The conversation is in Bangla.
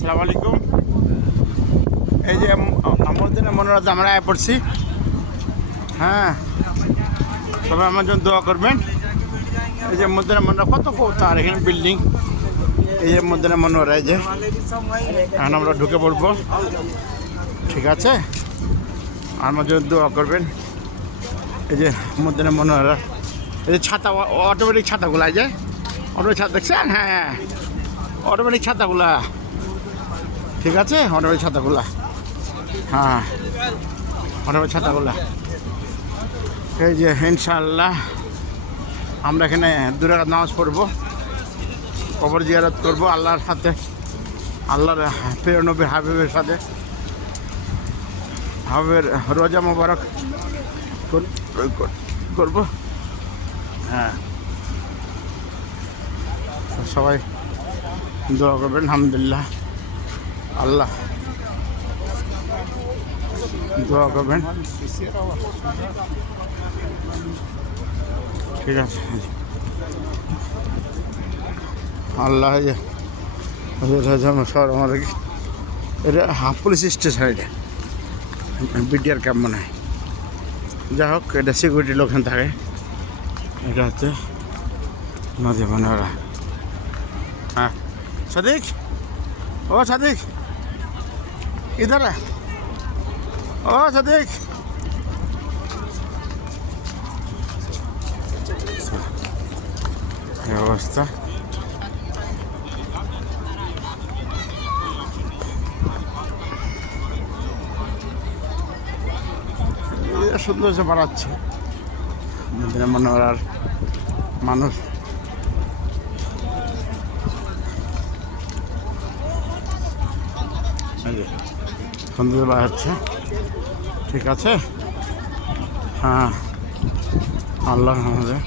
আসসালামু আলাইকুম। এই যে মদিনা মনোরাতে আমরা আয় পড়ছি। হ্যাঁ, সবাই আমার জন্য দোয়া করবেন। এই যে মদিনা মনোরা কত তার এখানে বিল্ডিং। এই যে মদিনা মনোরা, এই যে এখন আমরা ঢুকে পড়বো। ঠিক আছে, আমার জন্য দোয়া করবেন। এই যে মদিনা মনোরা, এই যে ছাতা, অটোমেটিক ছাতাগুলো, এই যে অটোমেটিক ছাতা দেখছেন? হ্যাঁ, অটোমেটিক ছাতাগুলা। ঠিক আছে, অটোমেটিক ছাতাগুলা। হ্যাঁ, অটোমেটিক ছাতাগুলা। এই যে ইনশাআল্লাহ আমরা এখানে 2 রাকাত নামাজ পড়বো, কবর জিয়ারত করবো আল্লাহর সাথে, আল্লাহর প্রিয় নবী হাবিবের সাথে, হাবিবের রোজা মোবারক করবো। হ্যাঁ, সবাই দোয়া করবেন। আলহামদুলিল্লাহ, আল্লাহ দোয়া করবেন। ঠিক আছে, আল্লাহ শহর আমাদের এটা পুলিশ স্টেশন, এটা বিডিআর ক্যাম্প মনে হয়। যাই হোক, এটা সিকিউরিটি লোকজন থাকে। এটা হচ্ছে নদী মনোরা। হ্যাঁ সাদিক, ও সাদিক ইধার, ও সাদিক। এই অবস্থা। সৌন্দর্য বাড়াচ্ছে মদিনা মনোরার মানুষ। সৌন্দর্য বাড়াচ্ছে। ঠিক আছে, হ্যাঁ, আল্লাহ আমাদের